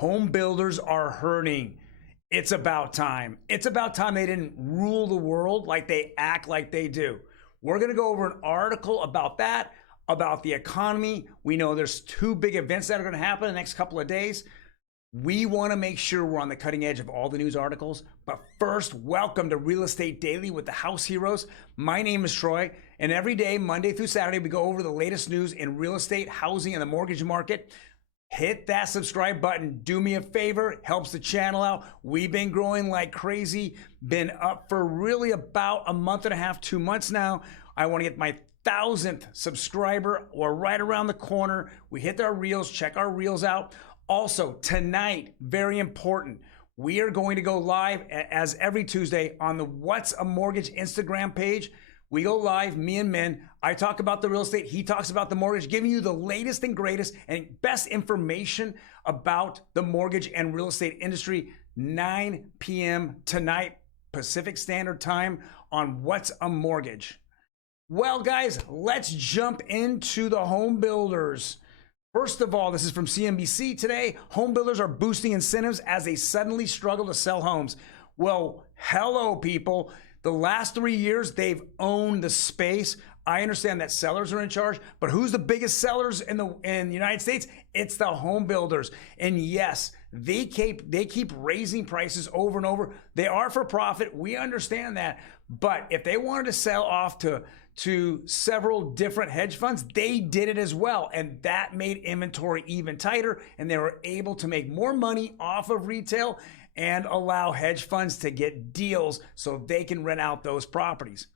Home builders are hurting. It's about time. It's about time they didn't rule the world like they act like they do. We're going to go over an article about that, about the economy. We know there's two big events that are going to happen in the next couple of days. We want to make sure we're on the cutting edge of all the news articles. But first, welcome to Real Estate Daily with the House Heroes. My name is Troy, and every day, Monday through Saturday, we go over the latest news in real estate, housing, and the mortgage market. Hit that subscribe button. Do me a favor. Helps the channel out. We've been growing like crazy. Been up for really about a month and a half, 2 months now. I want to get my 1,000th subscriber. We're right around the corner. We hit our reels. Check our reels out. Also, tonight, very important, we are going to go live as every Tuesday on the What's a Mortgage Instagram page. We go live, me and Min. I talk about the real estate. He talks about the mortgage, giving you the latest and greatest and best information about the mortgage and real estate industry. 9 p.m. tonight, Pacific Standard Time on What's a Mortgage. Well, guys, let's jump into the home builders. First of all, this is from CNBC today. Home builders are boosting incentives as they suddenly struggle to sell homes. Well, hello, people. The last 3 years, they've owned the space. I understand that sellers are in charge, but who's the biggest sellers in the United States? It's the home builders. And yes, they keep raising prices over and over. They are for profit. We understand that. But if they wanted to sell off to several different hedge funds, they did it as well. And that made inventory even tighter. And they were able to make more money off of retail and allow hedge funds to get deals so they can rent out those properties.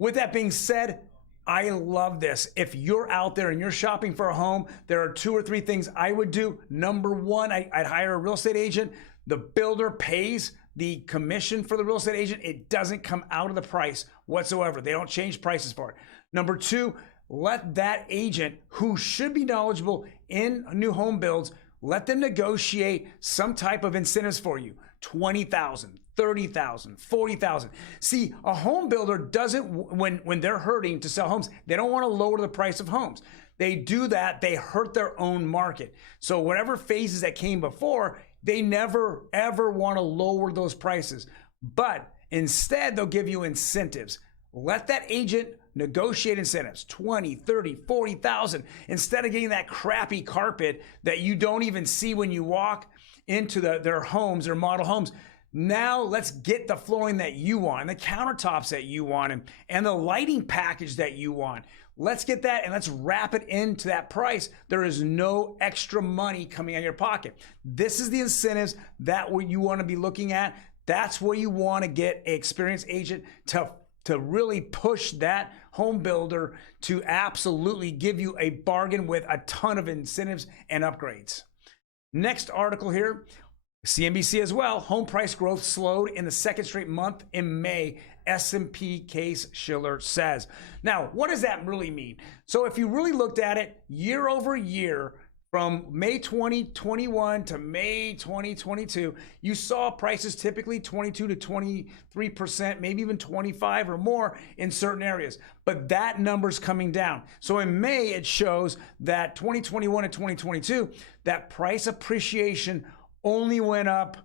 With that being said, I love this. If you're out there and you're shopping for a home, there are 2 or 3 things I would do. Number one, I'd hire a real estate agent. The builder pays the commission for the real estate agent. It doesn't come out of the price whatsoever. They don't change prices for it. Number 2, let that agent, who should be knowledgeable in new home builds, let them negotiate some type of incentives for you. $20,000, $30,000, $40,000. See, a home builder doesn't, when they're hurting to sell homes, they don't want to lower the price of homes. They do that, they hurt their own market. So whatever phases that came before, they never, ever want to lower those prices. But instead, they'll give you incentives. Let that agent negotiate incentives, 20, 30, 40,000. Instead of getting that crappy carpet that you don't even see when you walk into their homes, their model homes. Now let's get the flooring that you want, and the countertops that you want, and the lighting package that you want. Let's get that and let's wrap it into that price. There is no extra money coming out of your pocket. This is the incentives that you want to be looking at. That's where you want to get an experienced agent to really push that home builder to absolutely give you a bargain with a ton of incentives and upgrades. Next article here, CNBC as well. Home price growth slowed in the second straight month in May, S&P Case-Shiller says. Now, what does that really mean? So if you really looked at it year over year, from May 2021 to May 2022, you saw prices typically 22 to 23%, maybe even 25 or more in certain areas. But that number's coming down. So in May, it shows that 2021 and 2022, that price appreciation only went up,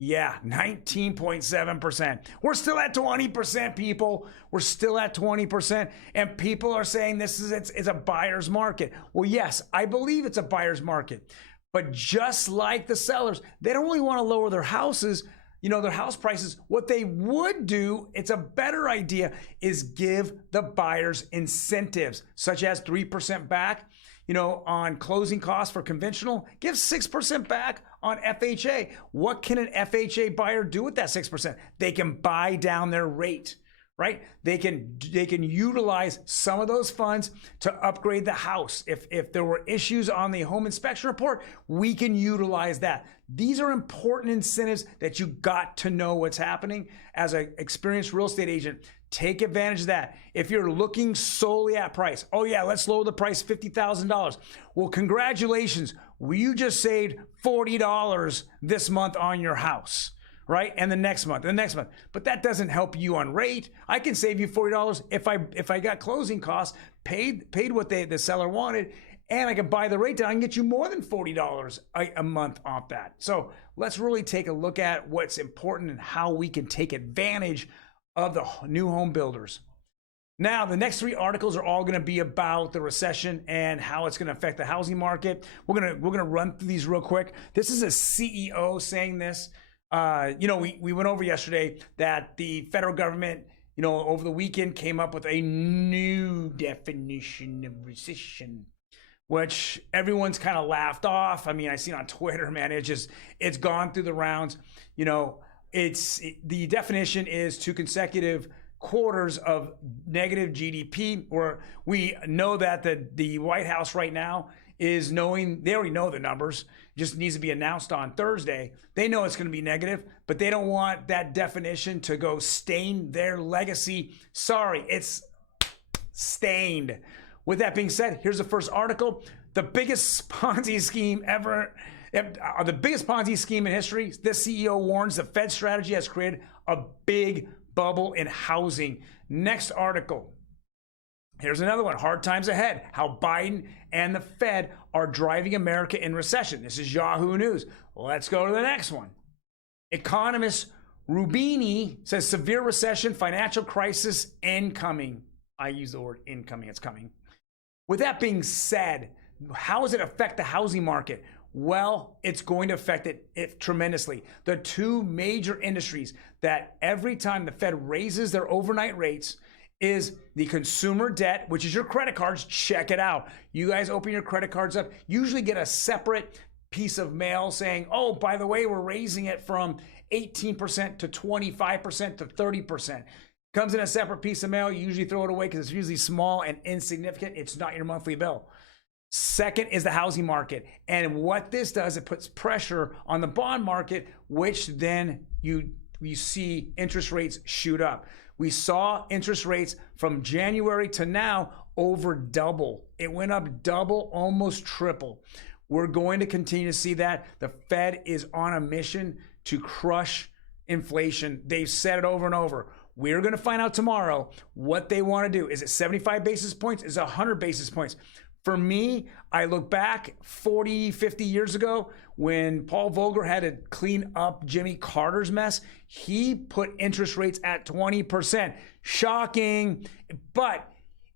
19.7%. We're still at 20%, people. We're still at 20%. And people are saying it's a buyer's market. Well, yes, I believe it's a buyer's market. But just like the sellers, they don't really want to lower their houses, their house prices. What they would do, it's a better idea, is give the buyers incentives, such as 3% back, on closing costs for conventional. Give 6% back on FHA. What can an FHA buyer do with that 6%? They can buy down their rate, right? They can utilize some of those funds to upgrade the house. If there were issues on the home inspection report, we can utilize that. These are important incentives that you got to know what's happening as an experienced real estate agent. Take advantage of that. If you're looking solely at price, oh yeah, let's lower the price $50,000. Well, congratulations. You just saved $40 this month on your house, right? And the next month. But that doesn't help you on rate. I can save you $40 if I got closing costs, paid what the seller wanted, and I can buy the rate down and get you more than $40 a month off that. So let's really take a look at what's important and how we can take advantage of the new home builders. Now, the next 3 articles are all going to be about the recession and how it's going to affect the housing market. We're going to run through these real quick. This is a CEO saying this. We went over yesterday that the federal government, over the weekend came up with a new definition of recession, which everyone's kind of laughed off. I mean, I see it on Twitter, man. It's gone through the rounds. The definition is 2 consecutive quarters of negative GDP, where we know that the White House right now is knowing, they already know the numbers, it just needs to be announced on Thursday. They know it's going to be negative, but they don't want that definition to go stain their legacy. Sorry, it's stained. With that being said, here's the first article. The biggest Ponzi scheme ever, the biggest Ponzi scheme in history. This CEO warns the Fed strategy has created a big bubble in housing. Next article. Here's another one. Hard times ahead. How Biden and the Fed are driving America in recession. This is Yahoo News. Let's go to the next one. Economist Rubini says severe recession, financial crisis incoming. I use the word incoming. It's coming. With that being said, how does it affect the housing market? Well, it's going to affect it tremendously. The 2 major industries that every time the Fed raises their overnight rates is the consumer debt, which is your credit cards. Check it out. You guys open your credit cards up, usually get a separate piece of mail saying, oh, by the way, we're raising it from 18% to 25% to 30%. Comes in a separate piece of mail. You usually throw it away because it's usually small and insignificant. It's not your monthly bill. Second is the housing market. And what this does, it puts pressure on the bond market, which then you see interest rates shoot up. We saw interest rates from January to now over double. It went up double, almost triple. We're going to continue to see that. The Fed is on a mission to crush inflation. They've said it over and over. We're going to find out tomorrow what they want to do. Is it 75 basis points? Is it 100 basis points? For me, I look back 40, 50 years ago when Paul Volcker had to clean up Jimmy Carter's mess. He put interest rates at 20%. Shocking, but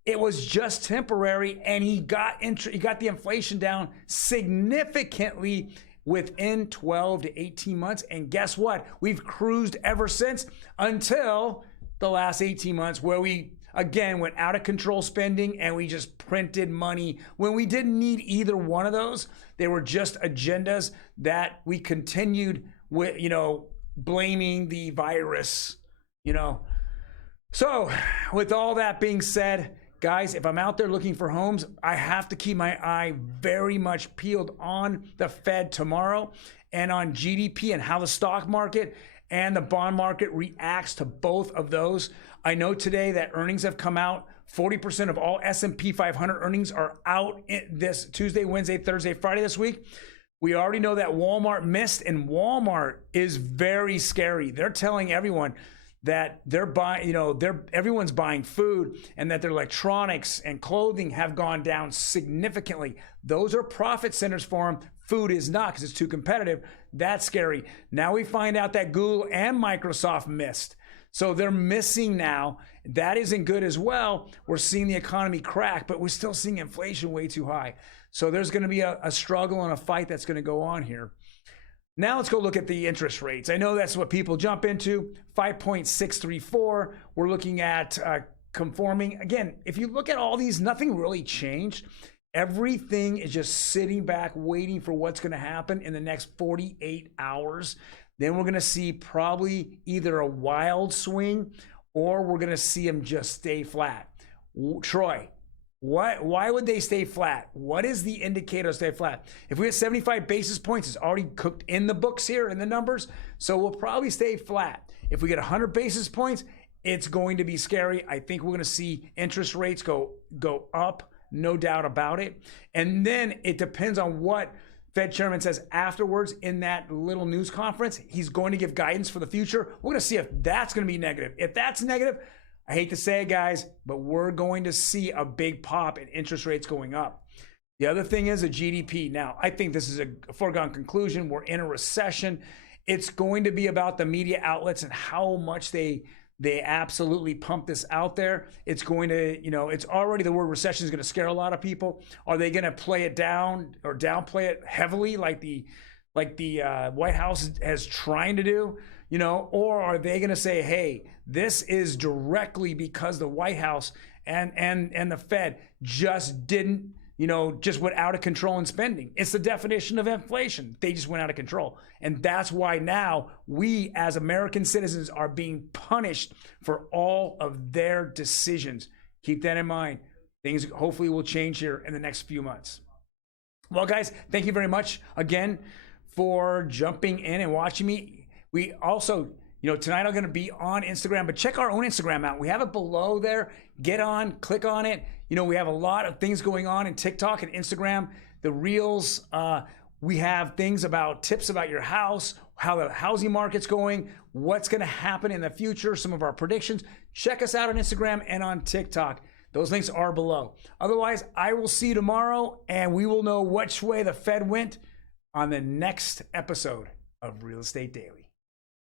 it was just temporary, and he got the inflation down significantly within 12 to 18 months. And guess what? We've cruised ever since until the last 18 months, where we again went out of control spending and we just printed money when we didn't need either one of those. They were just agendas that we continued with, blaming the virus, So with all that being said, guys, if I'm out there looking for homes, I have to keep my eye very much peeled on the Fed tomorrow and on GDP and how the stock market and the bond market reacts to both of those. I know today that earnings have come out. 40% of all S&P 500 earnings are out this Tuesday, Wednesday, Thursday, Friday this week. We already know that Walmart missed, and Walmart is very scary. They're telling everyone that they're buying, everyone's buying food, and that their electronics and clothing have gone down significantly. Those are profit centers for them. Food is not, because it's too competitive. That's scary. Now we find out that Google and Microsoft missed. So they're missing now. That isn't good as well. We're seeing the economy crack, but we're still seeing inflation way too high. So there's going to be a struggle and a fight that's going to go on here. Now let's go look at the interest rates. I know that's what people jump into. 5.634. We're looking at conforming. Again, if you look at all these, nothing really changed. Everything is just sitting back, waiting for what's going to happen in the next 48 hours. Then we're going to see probably either a wild swing, or we're going to see them just stay flat. Troy, why would they stay flat? What is the indicator to stay flat? If we have 75 basis points, it's already cooked in the books here in the numbers, so we'll probably stay flat. If we get 100 basis points, it's going to be scary. I think we're going to see interest rates go up, no doubt about it. And then it depends on what Fed chairman says afterwards in that little news conference. He's going to give guidance for the future. We're going to see if that's going to be negative. If that's negative, I hate to say it, guys, but we're going to see a big pop in interest rates going up. The other thing is a GDP. Now, I think this is a foregone conclusion. We're in a recession. It's going to be about the media outlets and how much they absolutely pump this out there. It's going to, it's already, the word recession is going to scare a lot of people. Are they going to play it down or downplay it heavily like the White House has trying to do, or are they going to say, hey, this is directly because the White House and the Fed just didn't, just went out of control in spending. It's the definition of inflation. They just went out of control. And that's why now we as American citizens are being punished for all of their decisions. Keep that in mind. Things hopefully will change here in the next few months. Well, guys, thank you very much again for jumping in and watching me. We also, tonight I'm going to be on Instagram, but check our own Instagram out. We have it below there. Get on, click on it. We have a lot of things going on in TikTok and Instagram, the Reels. We have things about tips about your house, how the housing market's going, what's going to happen in the future, some of our predictions. Check us out on Instagram and on TikTok. Those links are below. Otherwise, I will see you tomorrow, and we will know which way the Fed went on the next episode of Real Estate Daily.